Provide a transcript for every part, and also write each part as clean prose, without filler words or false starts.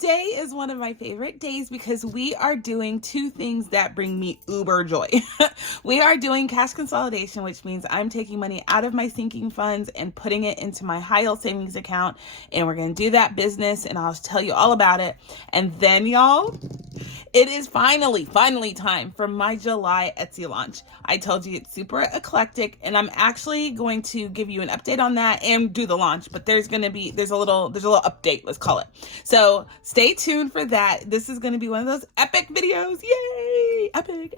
today is one of my favorite days because we are doing two things that bring me uber joy. We are doing cash consolidation, which means I'm taking money out of my sinking funds and putting it into my high yield savings account. And we're going to do that business, and I'll tell you all about it. And then, y'all, it is finally time for my July Etsy launch. I told you it's super eclectic, and I'm actually going to give you an update on that and do the launch, but there's a little update, let's call it. So stay tuned for that. This is going to be one of those epic videos. Yay! Epic.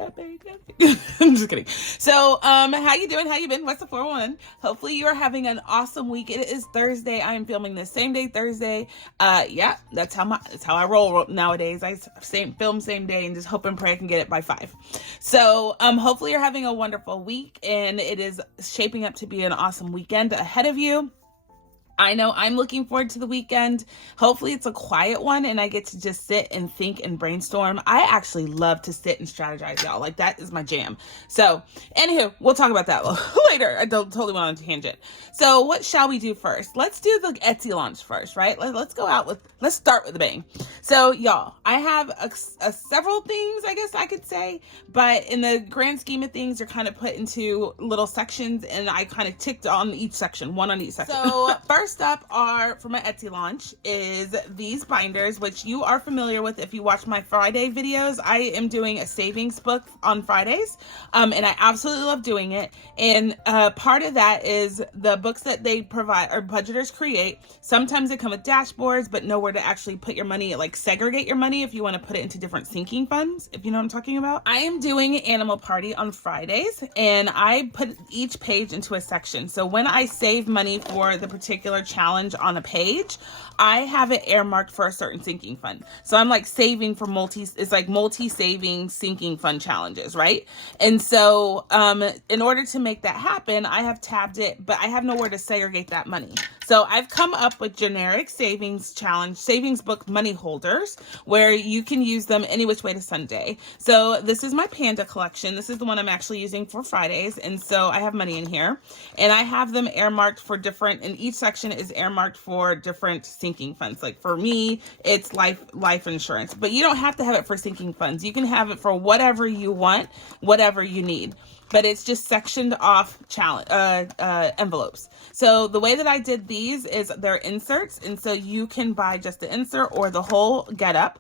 I'm just kidding. So, how you doing? How you been? What's the 401? Hopefully you are having an awesome week. It is Thursday. I am filming this same day Thursday. Yeah, that's how I roll nowadays. I film same day and just hope and pray I can get it by 5. So, hopefully you're having a wonderful week, and it is shaping up to be an awesome weekend ahead of you. I know I'm looking forward to the weekend. Hopefully it's a quiet one and I get to just sit and think and brainstorm. I actually love to sit and strategize, y'all. Like, that is my jam. So, anywho, we'll talk about that later. I totally went on a tangent. So, what shall we do first? Let's do the Etsy launch first, right? Let's start with a bang. So, y'all, I have several things, I guess I could say, but in the grand scheme of things, you're kind of put into little sections, and I kind of ticked on each section, one on each section. So, first up for my Etsy launch is these binders, which you are familiar with if you watch my Friday videos. I am doing a savings book on Fridays, and I absolutely love doing it. And part of that is the books that they provide, or budgeters create. Sometimes they come with dashboards, but nowhere to actually put your money, like segregate your money if you want to put it into different sinking funds, if you know what I'm talking about. I am doing Animal Party on Fridays, and I put each page into a section. So when I save money for the particular challenge on a page, I have it earmarked for a certain sinking fund. So I'm like saving for multi-saving sinking fund challenges, right? And so in order to make that happen, I have tabbed it, but I have nowhere to segregate that money. So I've come up with generic savings book money holders where you can use them any which way to Sunday. So this is my Panda collection. This is the one I'm actually using for Fridays. And so I have money in here, and I have them earmarked for different, and each section is earmarked for different sinking funds. Like for me, it's life insurance, but you don't have to have it for sinking funds. You can have it for whatever you want, whatever you need, but it's just sectioned off envelopes. So the way that I did these is they're inserts, and so you can buy just the insert or the whole getup,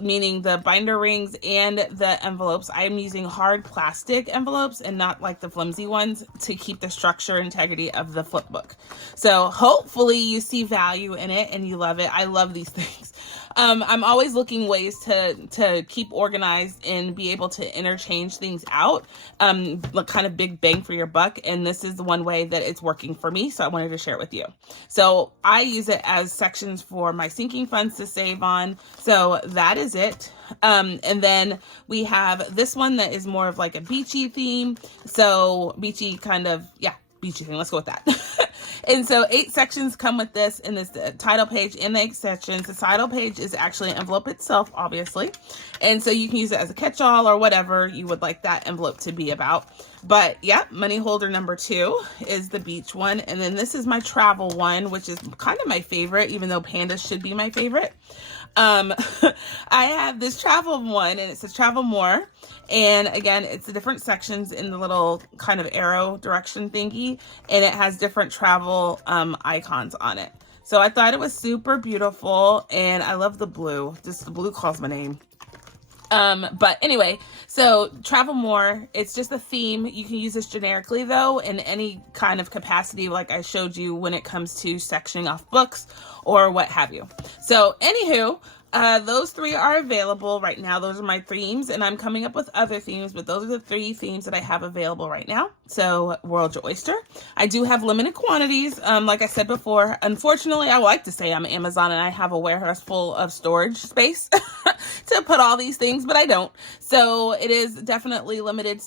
meaning the binder rings and the envelopes. I'm using hard plastic envelopes and not like the flimsy ones to keep the structure integrity of the flip book. So hopefully you see value in it and you love it. I love these things. I'm always looking ways to keep organized and be able to interchange things out, like kind of big bang for your buck. And this is the one way that it's working for me. So I wanted to share it with you. So I use it as sections for my sinking funds to save on. So that is it. And then we have this one that is more of like a beachy theme. So beachy thing. Let's go with that. And so 8 sections come with this, and this title page and the 8 sections. The title page is actually an envelope itself, obviously. And so you can use it as a catch-all or whatever you would like that envelope to be about. But yeah, money holder number 2 is the beach one. And then this is my travel one, which is kind of my favorite, even though Panda should be my favorite. I have this travel one, and it says travel more. And again, it's the different sections in the little kind of arrow direction thingy, and it has different travel icons on it. So I thought it was super beautiful, and I love the blue. Just the blue calls my name. But anyway, so travel more, it's just a theme. You can use this generically though, in any kind of capacity, like I showed you when it comes to sectioning off books or what have you. So anywho, those 3 are available right now. Those are my themes, and I'm coming up with other themes, but those are the 3 themes that I have available right now. So world's your oyster. I do have limited quantities. Like I said before, unfortunately, I like to say I'm Amazon and I have a warehouse full of storage space to put all these things, but I don't. So it is definitely limited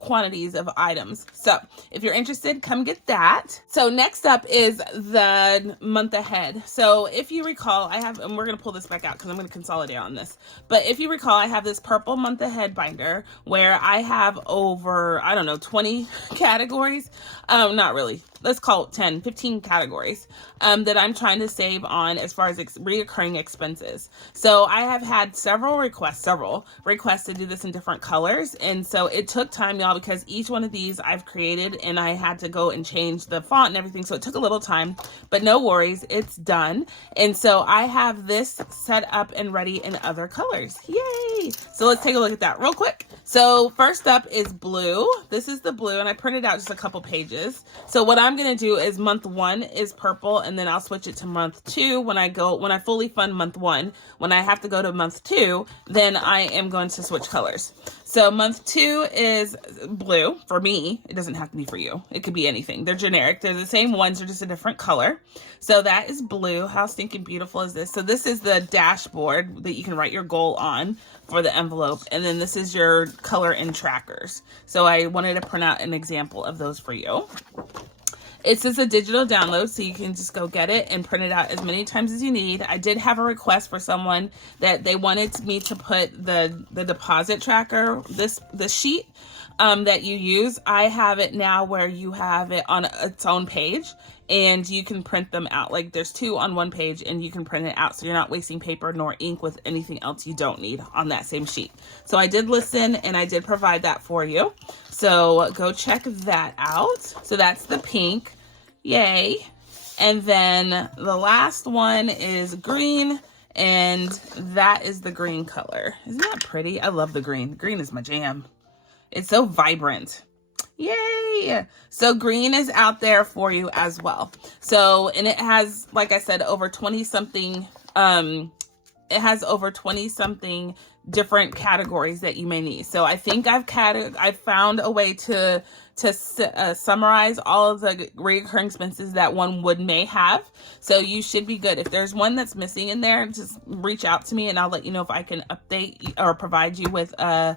quantities of items. So if you're interested, come get that. So next up is the month ahead. So if you recall, and we're going to pull this back out because I'm going to consolidate on this. But if you recall, I have this purple month ahead binder where I have over, 20 categories. Not really. let's call it 10, 15 categories that I'm trying to save on as far as reoccurring expenses. So I have had several requests to do this in different colors. And so it took time, y'all, because each one of these I've created and I had to go and change the font and everything. So it took a little time, but no worries, it's done. And so I have this set up and ready in other colors. Yay! So let's take a look at that real quick. So first up is blue. This is the blue, and I printed out just a couple pages. So what I'm going to do is month 1 is purple, and then I'll switch it to month 2 when I fully fund month 1. When I have to go to month 2, then I am going to switch colors. So month 2 is blue for me. It doesn't have to be for you. It could be anything. They're generic. They're the same ones. They're just a different color. So that is blue. How stinking beautiful is this? So this is the dashboard that you can write your goal on for the envelope. And then this is your color and trackers. So I wanted to print out an example of those for you. It's just a digital download, so you can just go get it and print it out as many times as you need. I did have a request for someone that they wanted me to put the deposit tracker, this sheet that you use. I have it now where you have it on its own page, and you can print them out. Like there's 2 on one page, and you can print it out, so you're not wasting paper nor ink with anything else you don't need on that same sheet. So I did listen, and I did provide that for you. So go check that out. So that's the pink. Yay. And then the last one is green, and that is the green color. Isn't that pretty? I love the green. Green is my jam. It's so vibrant. Yay. So green is out there for you as well. So, and it has, like I said, over 20 something, it has over 20 something different categories that you may need. So I think I've found a way to summarize all of the recurring expenses that one may have. So you should be good. If there's one that's missing in there, just reach out to me and I'll let you know if I can update or provide you with a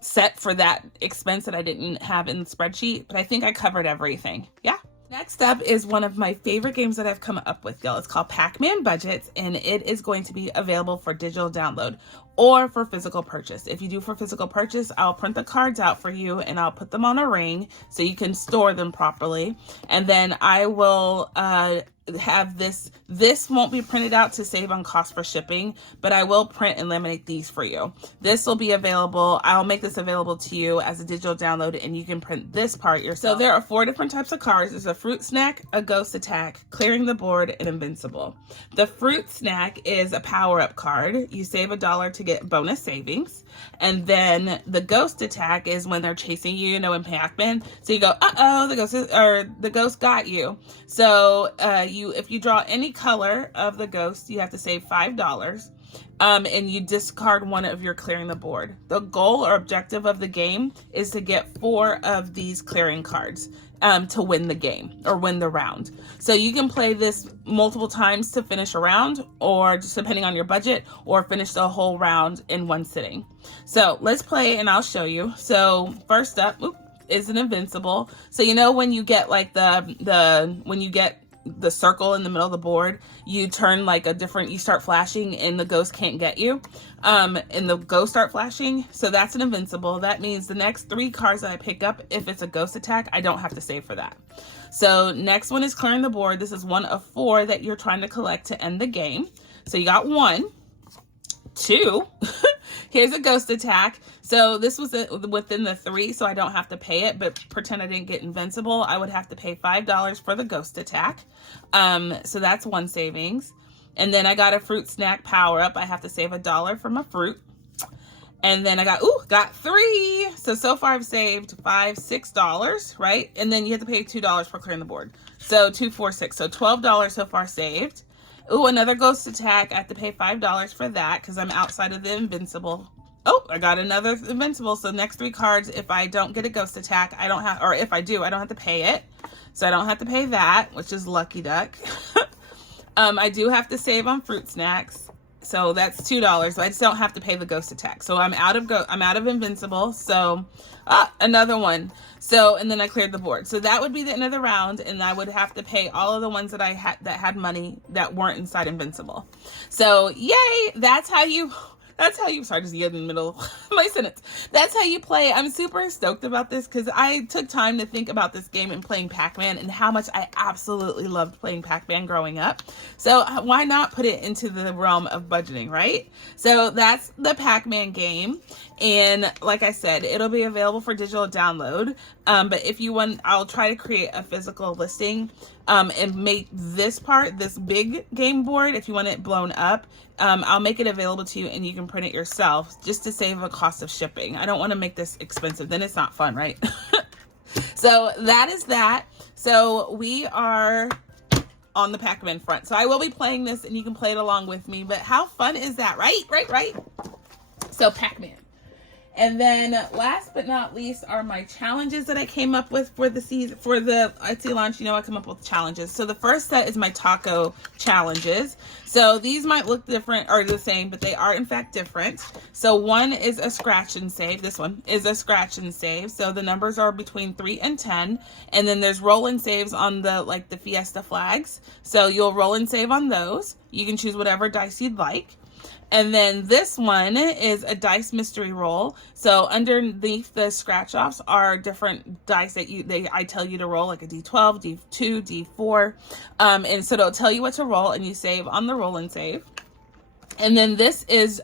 set for that expense that I didn't have in the spreadsheet. But I think I covered everything. Yeah. Next up is one of my favorite games that I've come up with, y'all. It's called Pac-Man Budgets, and it is going to be available for digital download or for physical purchase. If you do for physical purchase, I'll print the cards out for you and I'll put them on a ring so you can store them properly. And then I will have this won't be printed out to save on cost for shipping, but I will print and laminate these for you. This will be available. I'll make this available to you as a digital download, and you can print this part yourself. So there are 4 different types of cards. There's a fruit snack, a ghost attack, clearing the board, and invincible. The fruit snack is a power-up card. You save $1 to get bonus savings. And then the ghost attack is when they're chasing you, you know, in Pac-Man. So you go, uh-oh, the ghost got you. So if you draw any color of the ghost, you have to save $5. And you discard one of your clearing the board. The goal or objective of the game is to get 4 of these clearing cards to win the game or win the round. So you can play this multiple times to finish a round, or just depending on your budget, or finish the whole round in one sitting. So let's play and I'll show you. So first up is an invincible. So you know when you get like when you get the circle in the middle of the board, you turn like you start flashing and the ghost can't get you. And the ghosts start flashing. So that's an invincible. That means the next 3 cards that I pick up, if it's a ghost attack, I don't have to save for that. So next one is clearing the board. This is one of 4 that you're trying to collect to end the game. So you got 1, 2. Here's a ghost attack. So this was within the 3, so I don't have to pay it, but pretend I didn't get invincible. I would have to pay $5 for the ghost attack. So that's 1 savings. And then I got a fruit snack power up. I have to save $1 for my fruit. And then I got 3. So far I've saved $6, right? And then you have to pay $2 for clearing the board. So 2, 4, 6. So $12 so far saved. Ooh, another ghost attack. I have to pay $5 for that because I'm outside of the invincible. Oh, I got another invincible. So next 3 cards, if I don't get a ghost attack, I don't have, or if I do, I don't have to pay it. So I don't have to pay that, which is lucky duck. I do have to save on fruit snacks. So that's $2. So I just don't have to pay the ghost attack. So I'm out of invincible. So another one. So, and then I cleared the board. So that would be the end of the round, and I would have to pay all of the ones that I had that had money that weren't inside invincible. So yay, that's how you That's how you, sorry, just get in the middle of my sentence. That's how you play. I'm super stoked about this because I took time to think about this game and playing Pac-Man and how much I absolutely loved playing Pac-Man growing up. So why not put it into the realm of budgeting, right? So that's the Pac-Man game. And like I said, it'll be available for digital download. But if you want, I'll try to create a physical listing and make this part, this big game board, if you want it blown up, I'll make it available to you and you can print it yourself just to save a cost of shipping. I don't want to make this expensive. Then it's not fun, right? So that is that. So we are on the Pac-Man front. So I will be playing this and you can play it along with me. But how fun is that, right? Right. So Pac-Man. And then last but not least are my challenges that I came up with for the season, for the Etsy launch. You know, I come up with challenges. So the first set is my taco challenges. So these might look different or the same, but they are in fact different. So one is a scratch and save. This one is a scratch and save. So the numbers are between 3 and 10. And then there's roll and saves on the, like the Fiesta flags. So you'll roll and save on those. You can choose whatever dice you'd like. And then this one is a dice mystery roll. So underneath the scratch offs are different dice that I tell you to roll, like a D12, D2, D4. And so it'll tell you what to roll and you save on the roll and save. And then this is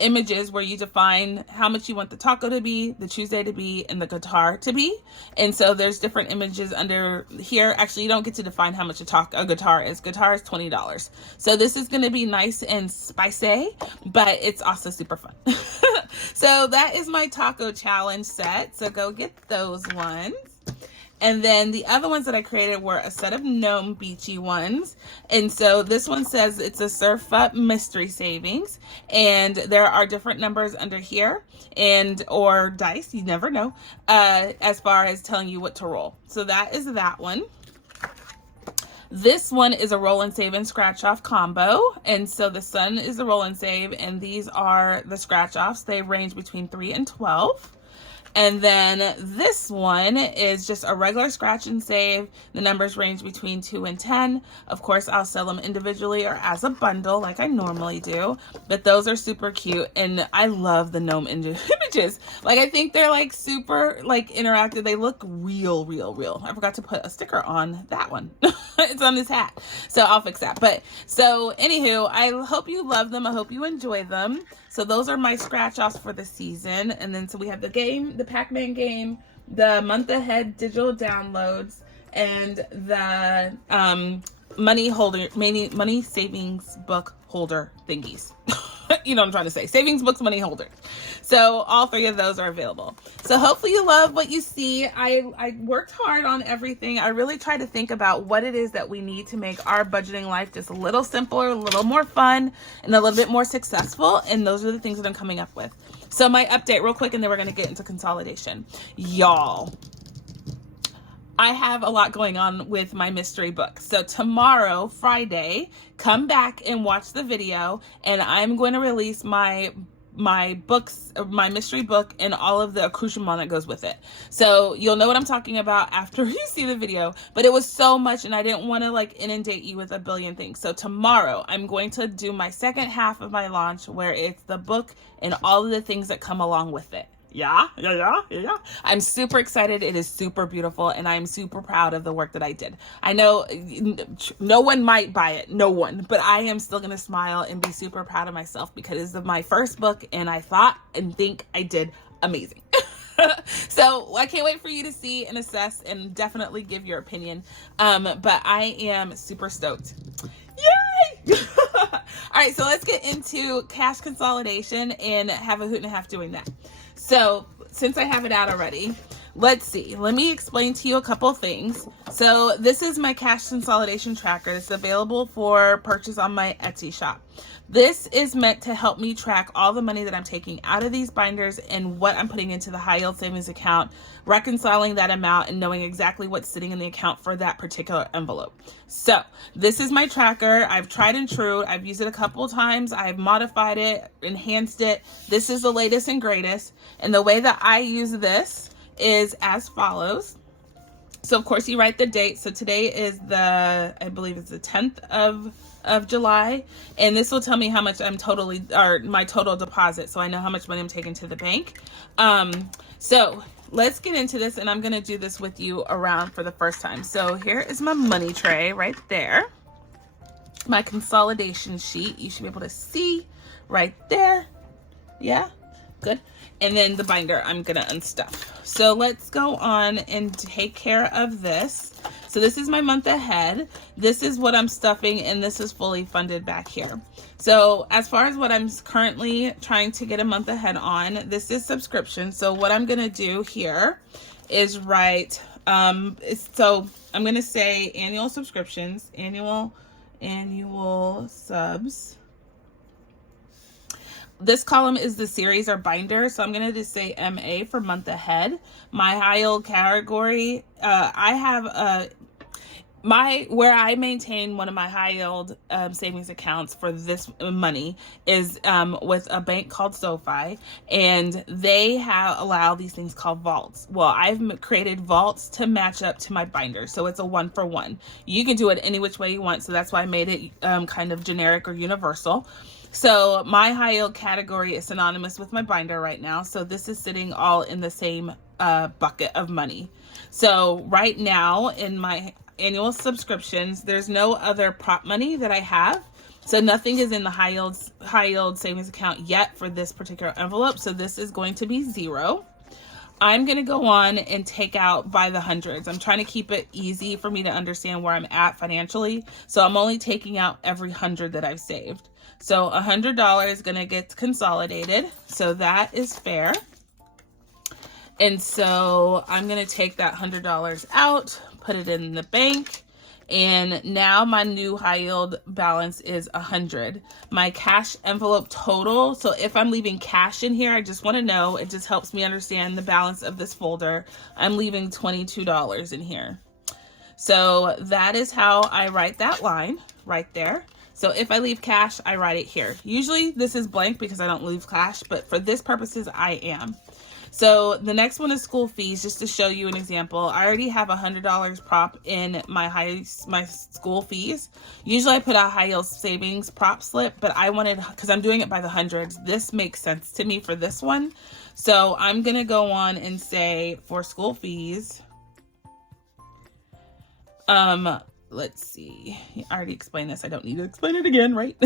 images where you define how much you want the taco to be, the Tuesday to be, and the guitar to be. And so there's different images under here. Actually, you don't get to define how much a guitar is. Guitar is $20. So this is going to be nice and spicy, but it's also super fun. So that is my taco challenge set. So go get those ones. And then the other ones that I created were a set of gnome beachy ones. And so this one says it's a surf up mystery savings. And there are different numbers under here and or dice, you never know, as far as telling you what to roll. So that is that one. This one is a roll and save and scratch off combo. And so the sun is the roll and save and these are the scratch offs. They range between 3 and 12. And then this one is just a regular scratch and save. The numbers range between 2 and 10. Of course, I'll sell them individually or as a bundle like I normally do. But those are super cute. And I love the gnome images. Like, I think they're like super like interactive. They look real. I forgot to put a sticker on that one. It's on this hat. So I'll fix that. But so anywho, I hope you love them. I hope you enjoy them. So those are my scratch offs for the season. And then so we have the game, the Pac-Man game, the month ahead digital downloads, and the money savings book holder thingies. You know what I'm trying to say. Savings books, money holder. So all three of those are available. So hopefully you love what you see. I worked hard on everything. I really tried to think about what it is that we need to make our budgeting life just a little simpler, a little more fun, and a little bit more successful. And those are the things that I'm coming up with. So my update real quick, and then we're going to get into consolidation. Y'all, I have a lot going on with my mystery book. So tomorrow, Friday, come back and watch the video, and I'm going to release my books, my mystery book, and all of the accoutrement that goes with it. So you'll know what I'm talking about after you see the video, but it was so much and I didn't want to like inundate you with a billion things. So tomorrow I'm going to do my second half of my launch where it's the book and all of the things that come along with it. Yeah. I'm super excited. It is super beautiful, and I'm super proud of the work that I did. I know no one might buy it, no one, but I am still going to smile and be super proud of myself because it's my first book, and I thought and think I did amazing. So I can't wait for you to see and assess and definitely give your opinion. But I am super stoked. Yay! All right, so let's get into cash consolidation and have a hoot and a half doing that. So since I have it out already, let's see. Let me explain to you a couple things. So this is my cash consolidation tracker. It's available for purchase on my Etsy shop. This is meant to help me track all the money that I'm taking out of these binders and what I'm putting into the high yield savings account, reconciling that amount and knowing exactly what's sitting in the account for that particular envelope. So this is my tracker. I've tried and true. I've used it a couple of times. I've modified it, enhanced it. This is the latest and greatest. And the way that I use this is as follows. So of course you write the date. So today is I believe it's the 10th of July, and this will tell me how much my total deposit, so I know how much money I'm taking to the bank. So let's get into this, and I'm going to do this with you around for the first time. So here is my money tray right there, my consolidation sheet. You should be able to see right there. Yeah, good. And then the binder I'm gonna unstuff. So let's go on and take care of this. So this is my month ahead. This is what I'm stuffing, and this is fully funded back here. So as far as what I'm currently trying to get a month ahead on, this is subscription. So what I'm gonna do here is write, so I'm gonna say annual subscriptions, annual subs. This column is the series or binder, so I'm going to just say MA for month ahead. My high yield category, I have where I maintain one of my high yield savings accounts for this money is with a bank called SoFi, and they allow these things called vaults. Well, I've created vaults to match up to my binder, so it's a 1-for-1. You can do it any which way you want, so that's why I made it kind of generic or universal. So my high yield category is synonymous with my binder right now. So this is sitting all in the same bucket of money. So right now in my annual subscriptions, there's no other prop money that I have. So nothing is in the high yield savings account yet for this particular envelope. So this is going to be 0. I'm going to go on and take out by the hundreds. I'm trying to keep it easy for me to understand where I'm at financially. So I'm only taking out every 100 that I've saved. So $100 is going to get consolidated. So that is fair. And so I'm going to take that $100 out, put it in the bank. And now my new high yield balance is 100. My cash envelope total. So if I'm leaving cash in here, I just want to know, it just helps me understand the balance of this folder. I'm leaving $22 in here. So that is how I write that line right there. So if I leave cash, I write it here. Usually this is blank because I don't leave cash, but for this purposes, I am. So the next one is school fees, just to show you an example. I already have $100 prop in my school fees. Usually I put a high yield savings prop slip, but I wanted, because I'm doing it by the hundreds, this makes sense to me for this one. So I'm going to go on and say for school fees, let's see. I already explained this. I don't need to explain it again, right?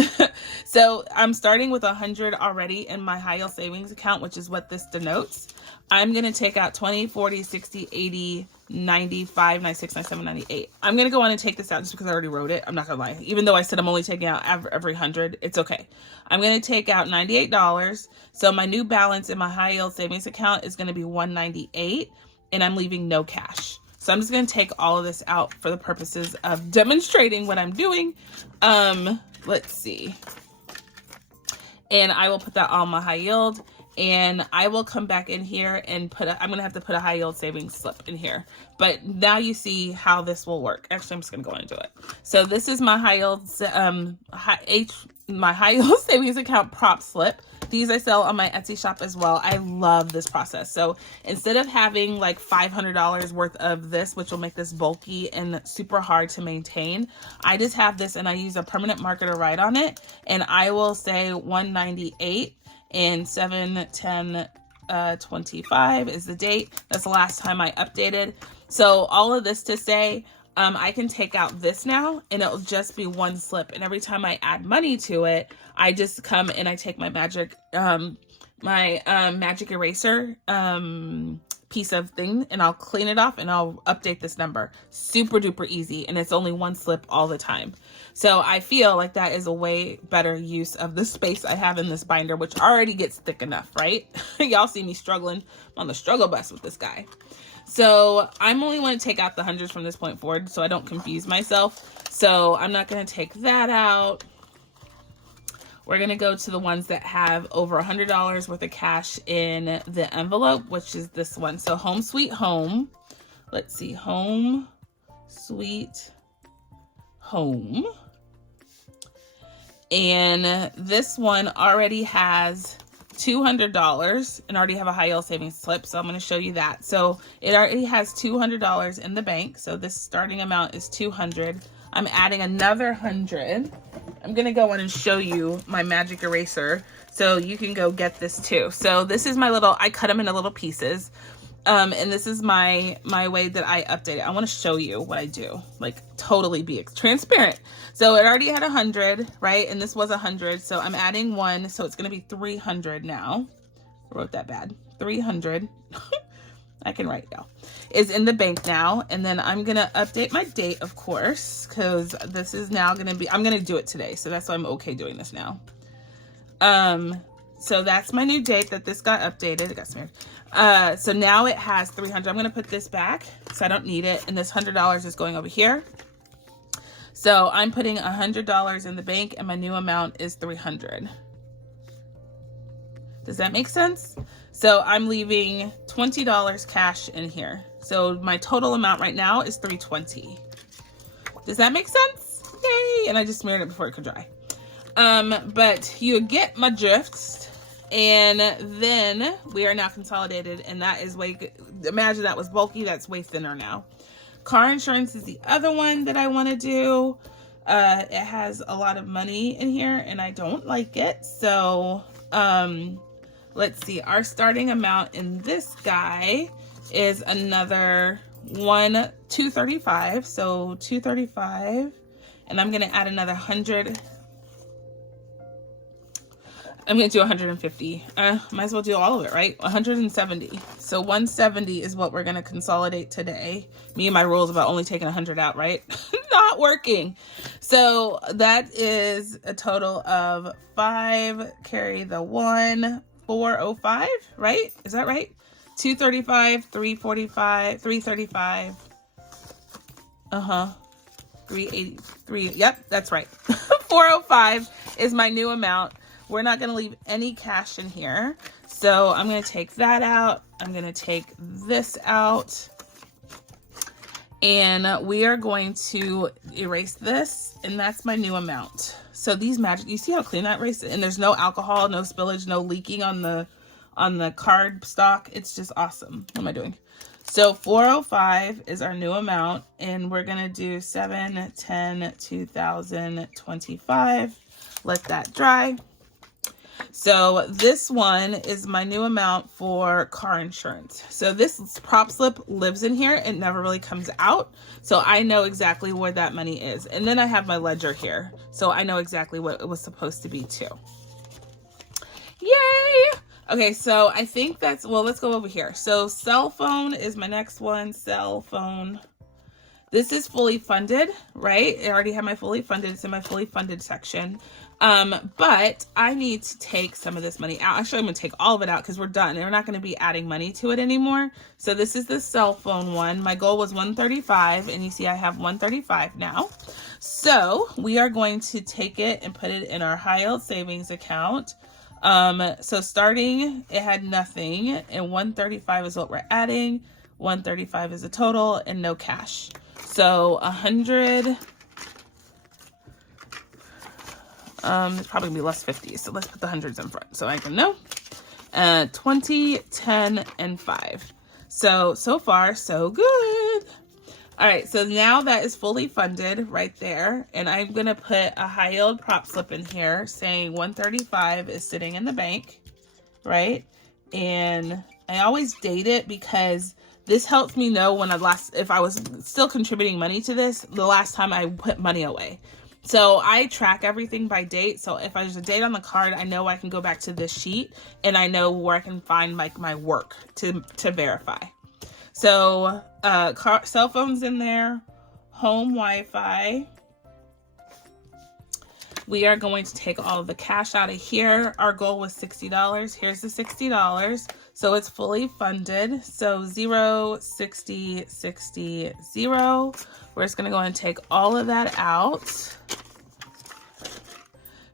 So I'm starting with 100 already in my high yield savings account, which is what this denotes. I'm going to take out 20, 40, 60, 80, 95, 96, 97, 98. I'm going to go on and take this out just because I already wrote it. I'm not going to lie. Even though I said I'm only taking out every 100, it's okay. I'm going to take out $98. So my new balance in my high yield savings account is going to be $198, and I'm leaving no cash. So I'm just going to take all of this out for the purposes of demonstrating what I'm doing. Let's see. And I will put that on my high yield, and I will come back in here and I'm going to have to put a high yield savings slip in here. But now you see how this will work. Actually, I'm just going to go into it. So this is my high yield, my high yield savings account prop slip. These I sell on my Etsy shop as well. I love this process. So instead of having like $500 worth of this, which will make this bulky and super hard to maintain, I just have this and I use a permanent marker to write on it. And I will say 198 and 7/10/25 is the date. That's the last time I updated. So all of this to say, I can take out this now and it'll just be one slip. And every time I add money to it, I just come and I take my magic eraser piece of thing and I'll clean it off and I'll update this number. Super duper easy. And it's only one slip all the time. So I feel like that is a way better use of the space I have in this binder, which already gets thick enough, right? Y'all see me struggling. I'm on the struggle bus with this guy. So I'm only going to take out the hundreds from this point forward so I don't confuse myself. So I'm not going to take that out. We're going to go to the ones that have over $100 worth of cash in the envelope, which is this one. So Home Sweet Home. Let's see. Home Sweet Home. And this one already has $200 and already have a high yield savings slip. So I'm going to show you that. So it already has $200 in the bank. So this starting amount is 200. I'm adding another 100. I'm going to go in and show you my magic eraser so you can go get this too. So this is my little, I cut them into little pieces. And this is my way that I update it. I want to show you what I do, like totally be transparent. So it already had 100, right? And this was 100. So I'm adding 1. So it's going to be 300 now. I wrote that bad. 300. I can write now. Is in the bank now. And then I'm going to update my date, of course, because this is now going to be, I'm going to do it today. So that's why I'm okay doing this now. So that's my new date that this got updated. It got smeared. So now it has 300. I'm going to put this back so I don't need it. And this $100 is going over here. So I'm putting $100 in the bank and my new amount is 300. Does that make sense? So I'm leaving $20 cash in here. So my total amount right now is 320. Does that make sense? Yay! And I just smeared it before it could dry. But you get my drifts. And then we are now consolidated, and that is way, imagine that was bulky, that's way thinner now. Car insurance is the other one that I want to do. It has a lot of money in here and I don't like it. So let's see, our starting amount in this guy is another 235. So 235, and I'm going to add another 100. I'm going to do 150. Might as well do all of it, right? 170. So 170 is what we're going to consolidate today. Me and my rules about only taking 100 out, right? Not working. So that is a total of 5, carry the 1, 405, right? Is that right? 235, 345, 335. 383. Yep, that's right. 405 is my new amount. We're not going to leave any cash in here. So I'm going to take that out. I'm going to take this out. And we are going to erase this. And that's my new amount. So these magic, you see how clean that erased? And there's no alcohol, no spillage, no leaking on the card stock. It's just awesome. What am I doing? So 405 is our new amount. And we're going to do 7/10/2025. Let that dry. So this one is my new amount for car insurance. So this prop slip lives in here. It never really comes out. So I know exactly where that money is. And then I have my ledger here. So I know exactly what it was supposed to be too. Yay! Okay, so I think that's, well, let's go over here. So cell phone is my next one. Cell phone. This is fully funded, right? I already have my fully funded. It's in my fully funded section. But I need to take some of this money out. Actually, I'm going to take all of it out because we're done. We're not going to be adding money to it anymore. So this is the cell phone one. My goal was 135, and you see I have 135 now. So we are going to take it and put it in our high yield savings account. So starting, it had nothing, and 135 is what we're adding. 135 is the total and no cash. So 100, it's probably gonna be less 50. So let's put the hundreds in front so I can know. 20, 10, and 5. So far, so good. All right, so now that is fully funded right there. And I'm gonna put a high yield prop slip in here saying 135 is sitting in the bank, right? And I always date it because this helps me know when if I was still contributing money to this, the last time I put money away. So I track everything by date. So if there's a date on the card, I know I can go back to this sheet and I know where I can find like my work to verify. So cell phones in there, home Wi-Fi. We are going to take all of the cash out of here. Our goal was $60. Here's the $60. So it's fully funded. So 0, 60, 60, 0. We're just going to go and take all of that out.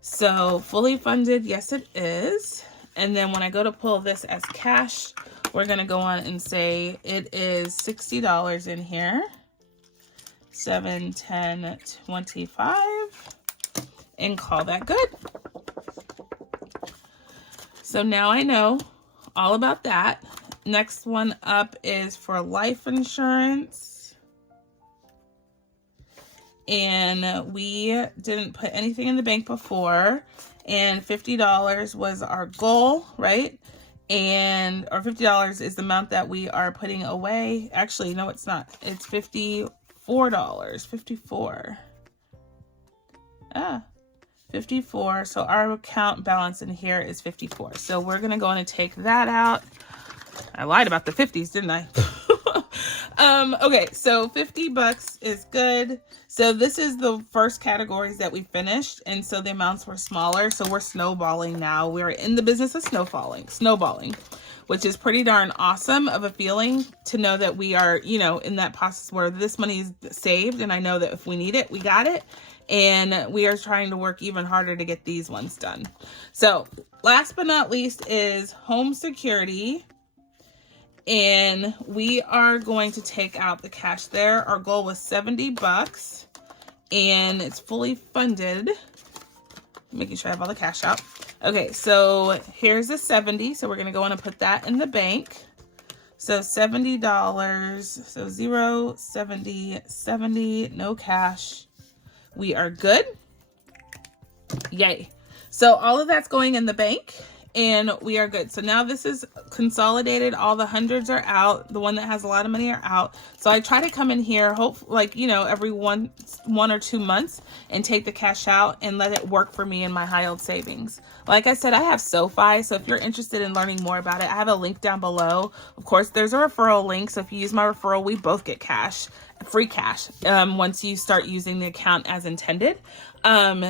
So fully funded, yes it is. And then when I go to pull this as cash, we're going to go on and say it is $60 in here. 7, 10, 25. And call that good. So now I know all about that. Next one up is for life insurance. And we didn't put anything in the bank before. And $50 was our goal, right? And or $50 is the amount that we are putting away. Actually, no, it's not. It's $54. 54. 54. So our account balance in here is 54. So we're gonna go in and take that out. I lied about the 50s, didn't I? Okay, so 50 bucks is good. So this is the first categories that we finished, and so the amounts were smaller. So we're snowballing now. We're in the business of snowballing, which is pretty darn awesome of a feeling to know that we are, you know, in that process where this money is saved, and I know that if we need it, we got it. And we are trying to work even harder to get these ones done. So last but not least is home security. And we are going to take out the cash there. Our goal was 70 bucks and it's fully funded. Making sure I have all the cash out. Okay, so here's the 70. So we're going to go in and put that in the bank. So $70. So 0, 70, 70, no cash. We are good. Yay. So all of that's going in the bank and we are good. So now this is consolidated. All the hundreds are out. The one that has a lot of money are out. So I try to come in here, like, you know, every one or 2 months and take the cash out and let it work for me in my high yield savings. Like I said, I have SoFi. So if you're interested in learning more about it, I have a link down below. Of course, there's a referral link. So if you use my referral, we both get cash. Free cash once you start using the account as intended.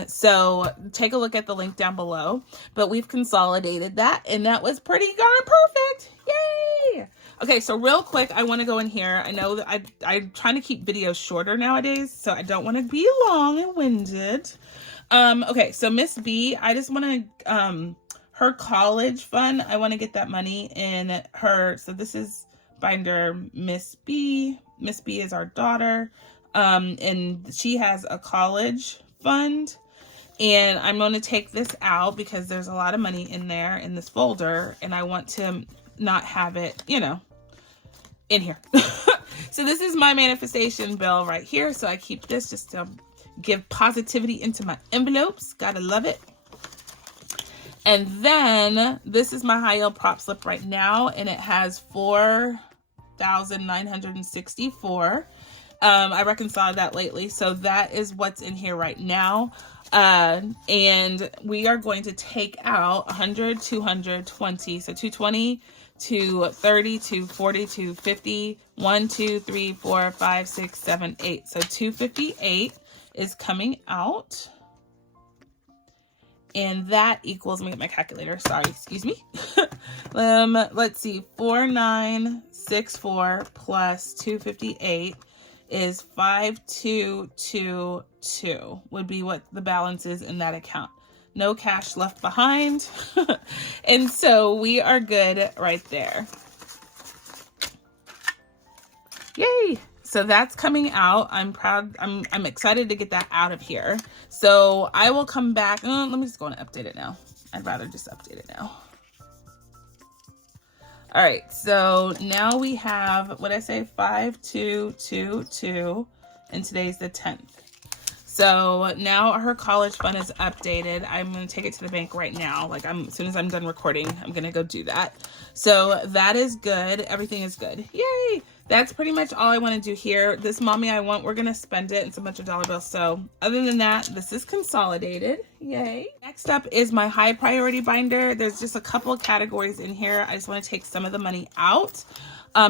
So take a look at the link down below, but we've consolidated that and that was pretty darn perfect. Yay. Okay. So real quick, I want to go in here. I know that I'm trying to keep videos shorter nowadays, so I don't want to be long and winded. Okay. So Miss B, I just want to, her college fund, I want to get that money in her. So this is binder Miss B. Miss B is our daughter, and she has a college fund, and I'm going to take this out because there's a lot of money in there in this folder, and I want to not have it, you know, in here. So this is my manifestation bill right here. So I keep this just to give positivity into my envelopes. Gotta love it. And then this is my high yield prop slip right now, and it has 4,964. I reconciled that lately. So that is what's in here right now. And we are going to take out 100, 200, 20. So 220, 230, 240, 250, 1, 2, 3, 4, 5, 6, 7, 8. So 258 is coming out. And that equals, let me get my calculator. Sorry, excuse me. Let's see, 4964 plus 258 is 5222 would be what the balance is in that account. No cash left behind. And so we are good right there. Yay. So that's coming out. I'm proud. I'm excited to get that out of here. So I will come back. Let me just go and update it now. I'd rather just update it now. All right. So now we have, what I say, 5222, and today's the 10th. So now her college fund is updated. I'm going to take it to the bank right now. Like as soon as I'm done recording, I'm going to go do that. So that is good. Everything is good. Yay. That's pretty much all I want to do here. This mommy I want, we're going to spend it. It's a bunch of dollar bills. So other than that, this is consolidated. Yay. Next up is my high priority binder. There's just a couple of categories in here. I just want to take some of the money out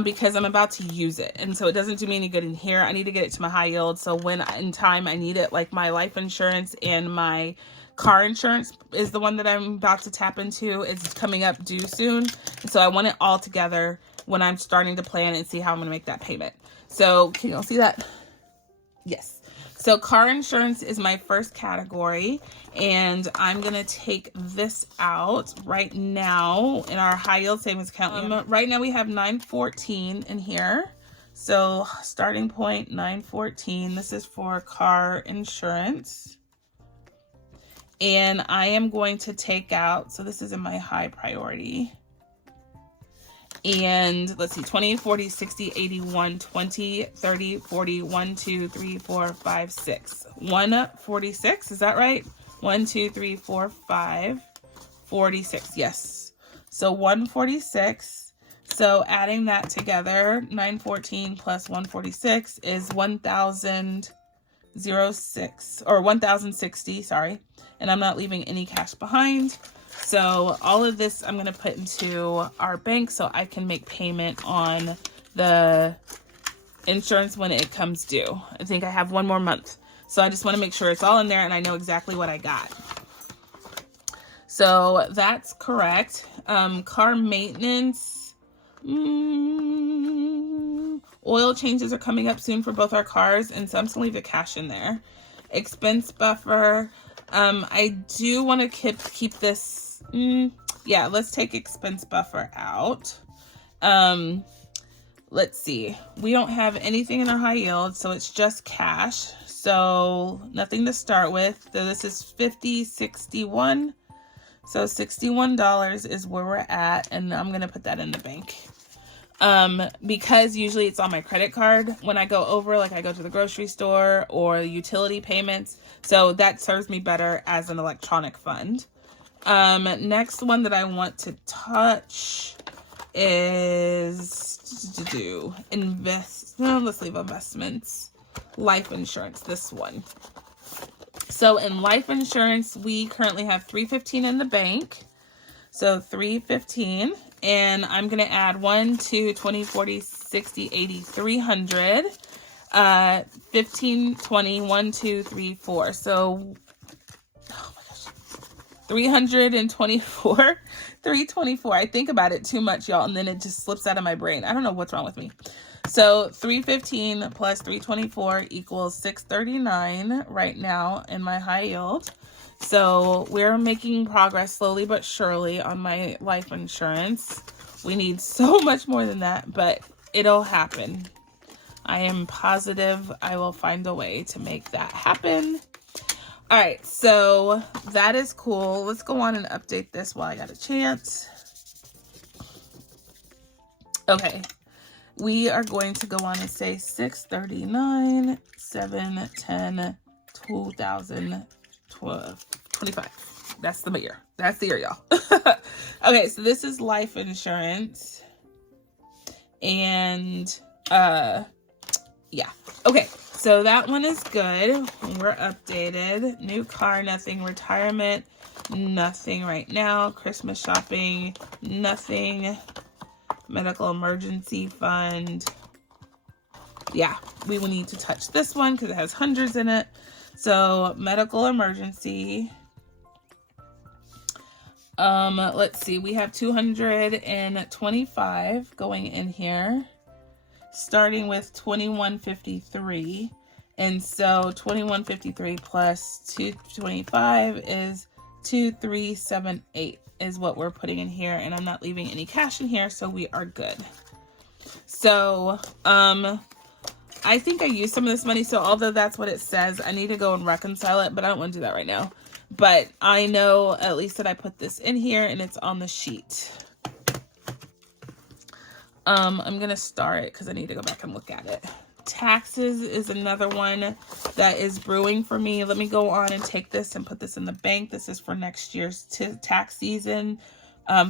because I'm about to use it. And so it doesn't do me any good in here. I need to get it to my high yield. So when in time I need it, like my life insurance and my car insurance is the one that I'm about to tap into. It's coming up due soon. And so I want it all together when I'm starting to plan and see how I'm going to make that payment. So can you all see that? Yes. So car insurance is my first category, and I'm going to take this out right now in our high yield savings account. Right now we have 914 in here. So starting point 914. This is for car insurance. And I am going to take out, so this is in my high priority. And let's see, 20, 40, 60, 80, 1, 20, 30, 40, 1, 2, 3, 4, 5, 6. 146, is that right? 1, 2, 3, 4, 5, 46, yes. So 146. So adding that together, 914 plus 146 is 1,006, or 1,060, sorry. And I'm not leaving any cash behind. So all of this I'm going to put into our bank so I can make payment on the insurance when it comes due. I think I have one more month. So I just want to make sure it's all in there and I know exactly what I got. So that's correct. Car maintenance. Oil changes are coming up soon for both our cars, and so I'm just going to leave the cash in there. Expense buffer. I do want to keep this. Yeah, let's take expense buffer out. Let's see. We don't have anything in our high yield, so it's just cash. So nothing to start with. So this is 50, 61. So $61 is where we're at, and I'm going to put that in the bank. Because usually it's on my credit card when I go over, like I go to the grocery store or utility payments. So that serves me better as an electronic fund. Next one that I want to touch is let's leave investments, life insurance, this one. So in life insurance, we currently have $315 in the bank. So $315, and I'm going to add 1, 2, 20, 40, 60, 80, 300, 15, 20, 1, 2, 3, 4. So, oh my gosh, 324, 324. I think about it too much, y'all, and then it just slips out of my brain. I don't know what's wrong with me. So 315 plus 324 equals 639 right now in my high yield. So we're making progress slowly but surely on my life insurance. We need so much more than that, but it'll happen. I am positive I will find a way to make that happen. All right, so that is cool. Let's go on and update this while I got a chance. Okay, we are going to go on and say 639, 710, 2025. That's the year. That's the year, y'all. Okay, so this is life insurance. And yeah. Okay, so that one is good. We're updated. New car, nothing. Retirement, nothing right now. Christmas shopping, nothing. Medical emergency fund. Yeah, we will need to touch this one because it has hundreds in it. So medical emergency. Let's see. We have 225 going in here, starting with 2153. And so 2153 plus 225 is 2378 is what we're putting in here. And I'm not leaving any cash in here, so we are good. So, I think I used some of this money, so although that's what it says, I need to go and reconcile it, but I don't want to do that right now. But I know at least that I put this in here and it's on the sheet. I'm going to star it because I need to go back and look at it. Taxes is another one that is brewing for me. Let me go on and take this and put this in the bank. This is for next year's tax season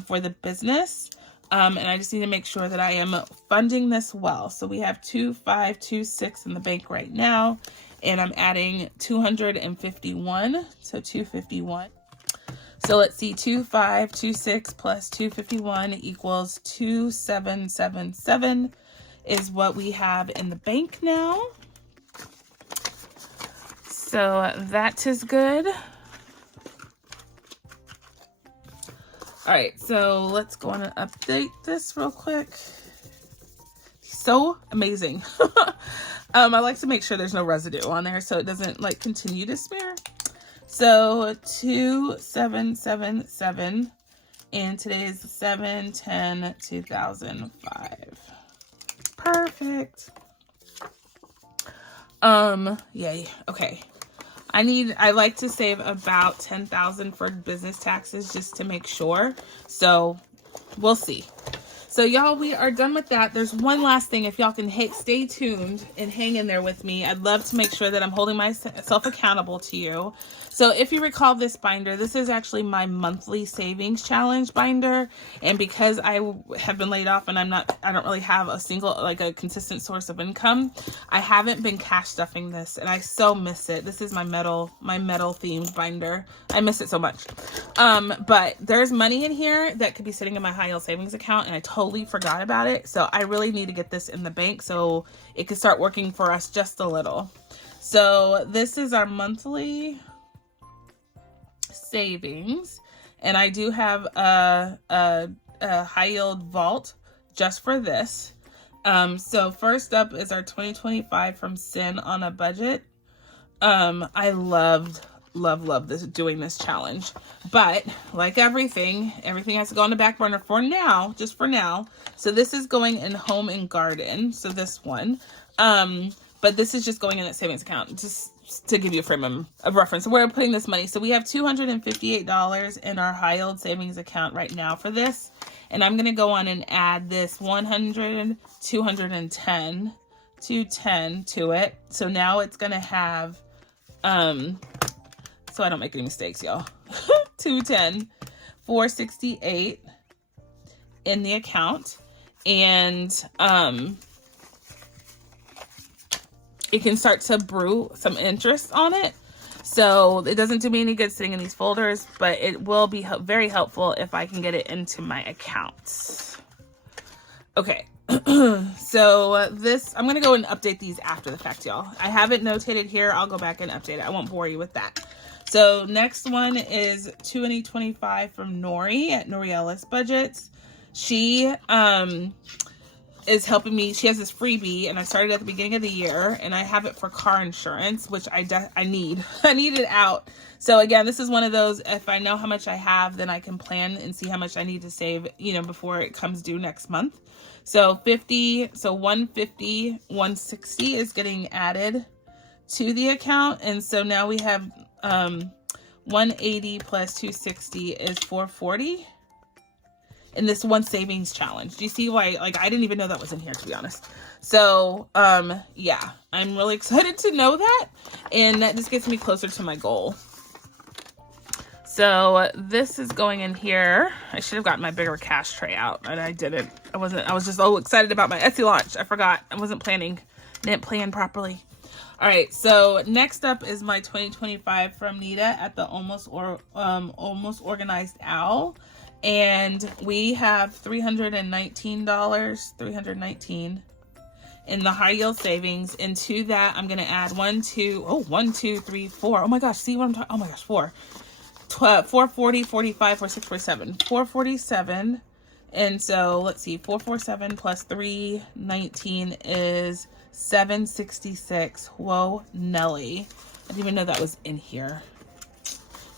for the business. And I just need to make sure that I am funding this well. So we have 2526 in the bank right now, and I'm adding 251, so 251. So let's see, 2526 plus 251 equals 2777 is what we have in the bank now. So that is good. All right, so let's go on and update this real quick. So amazing. I like to make sure there's no residue on there so it doesn't like continue to smear. So 2777, and today is 7/10/2005. Perfect. Yay. Okay. I like to save about $10,000 for business taxes just to make sure. So we'll see. So y'all, we are done with that. There's one last thing. If y'all can stay tuned and hang in there with me, I'd love to make sure that I'm holding myself accountable to you. So if you recall this binder, this is actually my monthly savings challenge binder. And because I have been laid off and I don't really have a consistent source of income, I haven't been cash stuffing this, and I so miss it. This is my metal themed binder. I miss it so much. But there's money in here that could be sitting in my high yield savings account, and I totally forgot about it. So I really need to get this in the bank so it can start working for us just a little. So this is our monthly savings, and I do have a high yield vault just for this. So first up is our 2025 from Sin on a Budget. I love doing this challenge, but like everything has to go on the back burner for now, just for now. So this is going in Home and Garden, so this one, but this is just going in that savings account, just to give you a frame of reference. So we're putting this money, so we have $258 in our high yield savings account right now for this, and I'm gonna go on and add this 100, 210, 210 to it. So now it's gonna have so I don't make any mistakes, y'all. 210, 468 in the account, and it can start to brew some interest on it. So it doesn't do me any good sitting in these folders, but it will be very helpful if I can get it into my accounts. Okay. So this, I'm going to go and update these after the fact, y'all. I have it notated here. I'll go back and update it. I won't bore you with that. So next one is 2025 from Nori at Nori Ellis Budgets. She is helping me. She has this freebie, and I started at the beginning of the year, and I have it for car insurance, which I need. I need it out. So again, this is one of those, if I know how much I have, then I can plan and see how much I need to save, before it comes due next month. So 150, 160 is getting added to the account. And so now we have 180 plus 260 is 440 in this one savings challenge. Do you see why? Like, I didn't even know that was in here, to be honest. So yeah, I'm really excited to know that, and that just gets me closer to my goal. So this is going in here. I should have gotten my bigger cash tray out, and I didn't. I was just so excited about my Etsy launch. I forgot. I wasn't planning. Didn't plan properly. All right, so next up is my 2025 from Nita at the Almost Organized Owl. And we have $319 in the high yield savings. And to that, I'm going to add 1, 2, 3, 4. Oh my gosh, see what I'm talking? Oh my gosh, 4. 440, 45, 46, 47. 447. And so let's see, 447 plus 319 is 766. Whoa, Nelly. I didn't even know that was in here.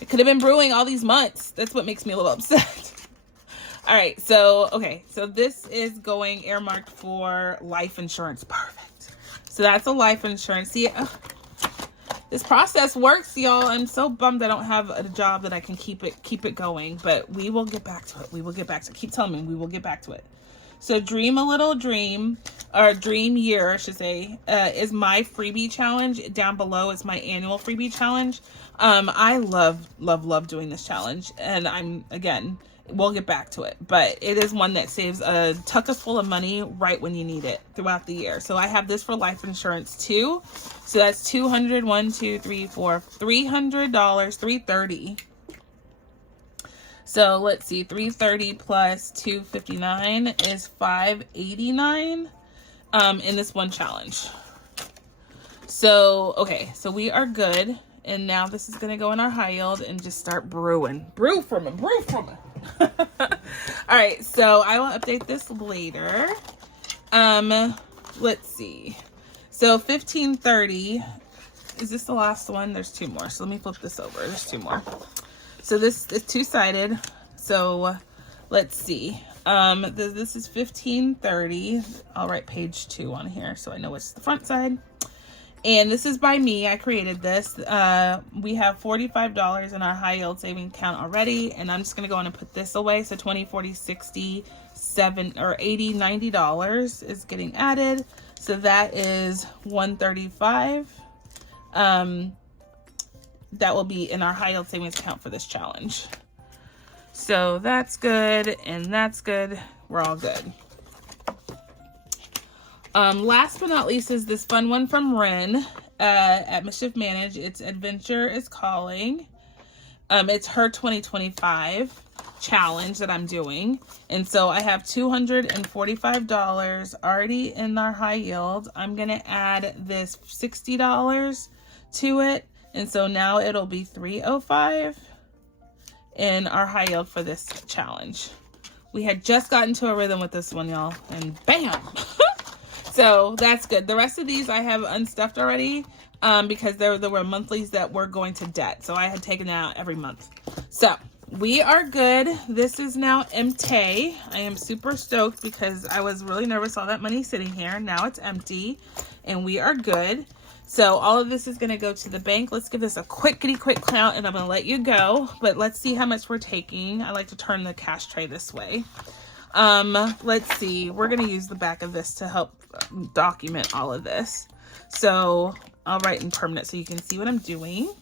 It could have been brewing all these months. That's what makes me a little upset. All right, so, okay. So this is going earmarked for life insurance. Perfect. So that's a life insurance. See, this process works, y'all. I'm so bummed I don't have a job that I can keep it going, but we will get back to it. We will get back to it. Keep telling me we will get back to it. So Dream a Little Dream, or Dream Year, I should say, is my freebie challenge. Down below is my annual freebie challenge. I love doing this challenge, and we'll get back to it, but it is one that saves a tuckus full of money right when you need it throughout the year. So I have this for life insurance too. So that's $200, $300, $330. So let's see, 330 plus 259 is 589 in this one challenge. So, okay, so we are good. And now this is going to go in our high yield and just start brewing. Brew from it. All right, so I will update this later. Let's see. So 1530, is this the last one? There's 2 more. So let me flip this over. There's 2 more. So this is 2-sided. So let's see. This is 1530. I'll write page 2 on here so I know it's the front side. And this is by me. I created this. We have $45 in our high yield savings account already. And I'm just going to go in and put this away. So 20, 40, 60, 7 or 80, $90 is getting added. So that is 135. That will be in our high yield savings account for this challenge. So that's good, and that's good. We're all good. Last but not least is this fun one from Ren at Mischief Manage. It's Adventure is Calling. It's her 2025 challenge that I'm doing. And so I have $245 already in our high yield. I'm going to add this $60 to it. And so now it'll be $305 in our high yield for this challenge. We had just gotten to a rhythm with this one, y'all, and bam. So that's good. The rest of these I have unstuffed already because there were monthlies that were going to debt. So I had taken that out every month. So we are good. This is now empty. I am super stoked because I was really nervous all that money sitting here. Now it's empty and we are good. So all of this is going to go to the bank. Let's give this a quick count and I'm going to let you go. But let's see how much we're taking. I like to turn the cash tray this way. Let's see. We're going to use the back of this to help document all of this. So I'll write in permanent so you can see what I'm doing.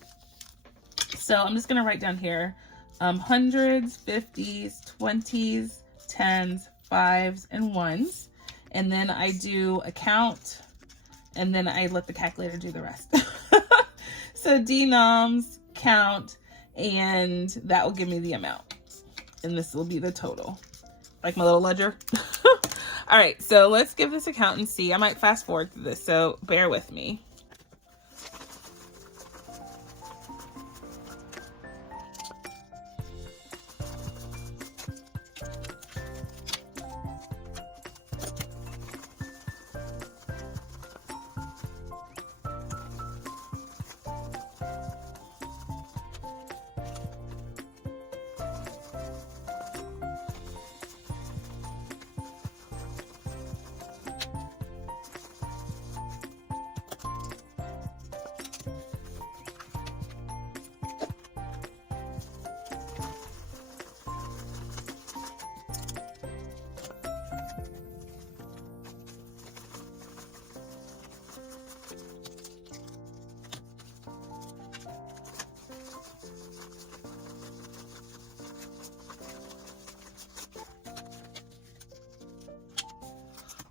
So I'm just going to write down here hundreds, 50s, 20s, 10s, 5s, and 1s. And then I do account. And then I let the calculator do the rest. So denoms, count, and that will give me the amount. And this will be the total. Like my little ledger. All right, so let's give this account and see. I might fast forward through this, so bear with me.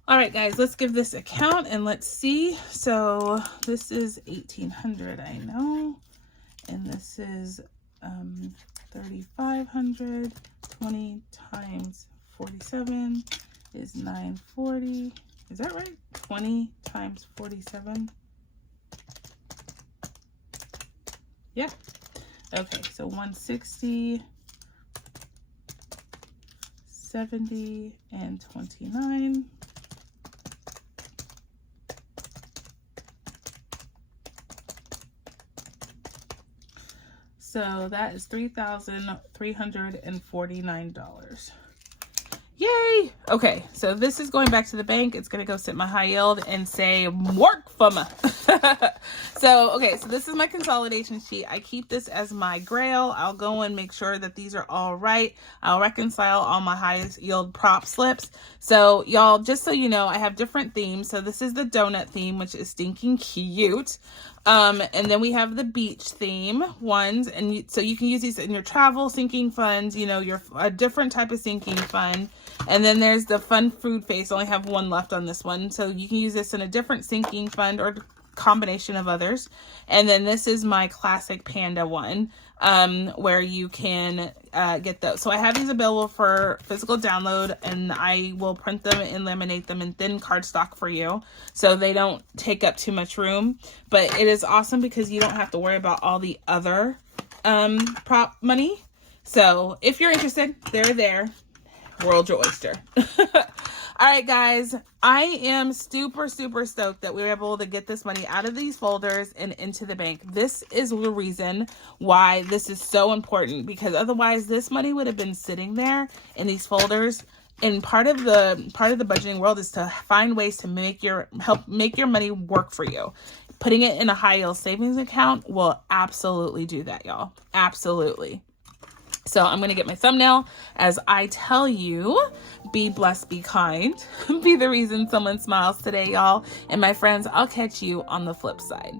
All right, guys, let's give this a count and let's see. So this is 1,800, I know. And this is 3,500. 20 times 47 is 940. Is that right? 20 times 47. Yeah. Okay, so 160, 70, and 29. So that is $3,349. Yay! Okay, so this is going back to the bank. It's going to go sit my high yield and say, work for me. So, okay, so this is my consolidation sheet. I keep this as my grail. I'll go and make sure that these are all right. I'll reconcile all my highest yield prop slips. So, y'all, just so you know, I have different themes. So this is the donut theme, which is stinking cute. And then we have the beach theme ones. And so you can use these in your travel sinking funds, you know, a different type of sinking fund. And then there's the fun food face. I only have one left on this one. So you can use this in a different sinking fund or combination of others. And then this is my classic panda one, where you can get those. So I have these available for physical download, and I will print them and laminate them in thin cardstock for you so they don't take up too much room. But it is awesome because you don't have to worry about all the other prop money. So if you're interested, they're there. World's your oyster. All right, guys, I am super stoked that we were able to get this money out of these folders and into the bank. This is the reason why this is so important, because otherwise this money would have been sitting there in these folders. And part of the budgeting world is to find ways to help make your money work for you. putting it in a high yield savings account will absolutely do that, y'all. Absolutely. So I'm going to get my thumbnail as I tell you, be blessed, be kind, be the reason someone smiles today, y'all. And my friends, I'll catch you on the flip side.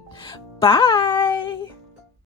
Bye.